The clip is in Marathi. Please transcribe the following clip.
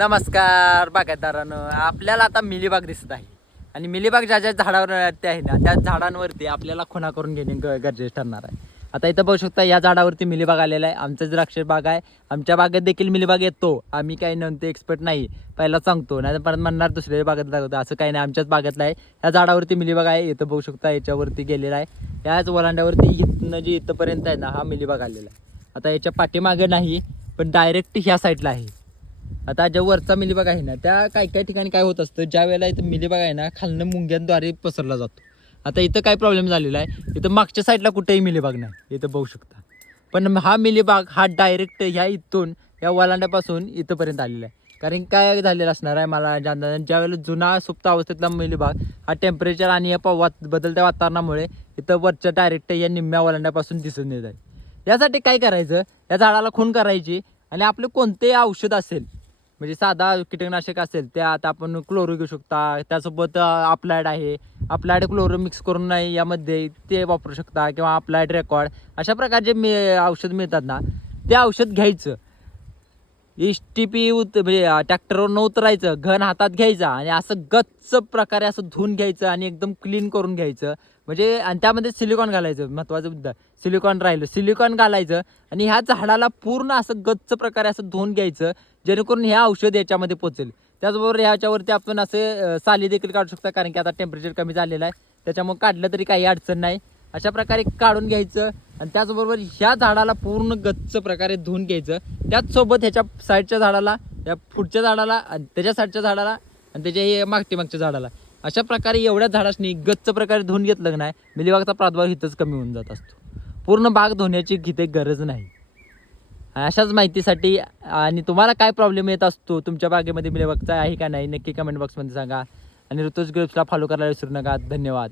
नमस्कार बागायतदारांनो, आपल्याला आता मिलीबाग दिसत आहे आणि मिलीबाग ज्या ज्या झाडावर ते आहे ना त्या झाडांवरती आपल्याला खुणा करून घेणे गरजेचे ठरणार आहे. आता इथं बघू शकता या झाडावरती मिलीबाग आलेला आहे. आमचं द्राक्ष बाग आहे, आमच्या बागेत देखील मिलीबाग येतो. आम्ही काही नंतर एक्सपर्ट नाही, पहिला सांगतो नाही परत म्हणणार दुसऱ्या बागेत लागतो, असं काही नाही. आमच्याच बागेतला आहे, या झाडावरती मिलीबाग आहे. इथं बघू शकता याच्यावरती गेलेला आहे. याच ओलांड्यावरती इथनं जे इथंपर्यंत आहे ना हा मिलीबाग आलेला आहे. आता याच्या पाठीमागे नाही पण डायरेक्ट ह्या साईडला आहे. आता ज्या वरचा मिलीबाग आहे ना त्या काही ठिकाणी काय होत असतं, ज्या वेळेला इथं मिलीबाग आहे ना खालनं मुंग्यांद्वारे पसरला जातो. आता इथं काय प्रॉब्लेम झालेला आहे, इथं मागच्या साईडला कुठेही मिलीबाग नाही, इथं बघू शकता. पण हा मिलीबाग हा डायरेक्ट ह्या इथून या वलांड्यापासून इथंपर्यंत आलेला आहे. कारण काय झालेलं असणार आहे मला ज्या वेळेला जुना सुप्त अवस्थेतला मिलीबाग हा टेम्परेचर आणि या बदलत्या वातावरणामुळे इथं वरच्या डायरेक्ट या निम्म्या वलांड्यापासून दिसून येत आहे. यासाठी काय करायचं, या झाडाला खून करायची आणि आपलं कोणतेही औषध असेल म्हणजे साधा कीटकनाशक असेल त्या आता आपण क्लोरो घेऊ शकता, त्यासोबत अप्लायड आहे, अप्लायड क्लोरो मिक्स करून नाही यामध्ये ते वापरू शकता किंवा अप्लायड रेकॉर्ड अशा प्रकारचे औषध मिळतात ना ते औषध घ्यायचं. HTP म्हणजे ट्रॅक्टरवर उतरायचं, घन हातात घ्यायचा आणि असं गच्च प्रकारे असं धुवून घ्यायचं आणि एकदम क्लीन करून घ्यायचं. म्हणजे आणि त्यामध्ये सिलिकॉन घालायचं, महत्त्वाचं मुद्दा सिलिकॉन राहिलं, सिलिकॉन घालायचं आणि ह्या झाडाला पूर्ण असं गच्च प्रकारे असं धुवून घ्यायचं, जेणेकरून हे औषध याच्यामध्ये पोचेल. त्याचबरोबर ह्याच्यावरती आपण असे साली देखील काढू शकता, कारण की आता टेम्परेचर कमी झालेलं आहे त्याच्यामुळे काढलं तरी काही अडचण नाही. अशा प्रकारे काढून घ्यायचं आणि त्याचबरोबर ह्या झाडाला पूर्ण गच्च प्रकारे धुवून घ्यायचं. त्याचसोबत ह्याच्या साईडच्या झाडाला, या पुढच्या झाडाला आणि त्याच्या साईडच्या झाडाला आणि त्याच्या हे मागच्या झाडाला अशा प्रकारे एवढ्या झाडांनी गच्च प्रकारे धुवून घेतलं नाही मिलीबागचा प्रादुर्भाव इथंच कमी होऊन जात असतो. पूर्ण बाग धुण्याची इथे गरज नाही. अशाच माहितीसाठी आणि तुम्हाला काय प्रॉब्लेम येत असतो तुमच्या बागेमध्ये मिलीबागचा आहे का नाही नक्की कमेंट बॉक्समध्ये सांगा आणि ऋतुज ग्रुप्सला फॉलो करायला विसरू नका. धन्यवाद.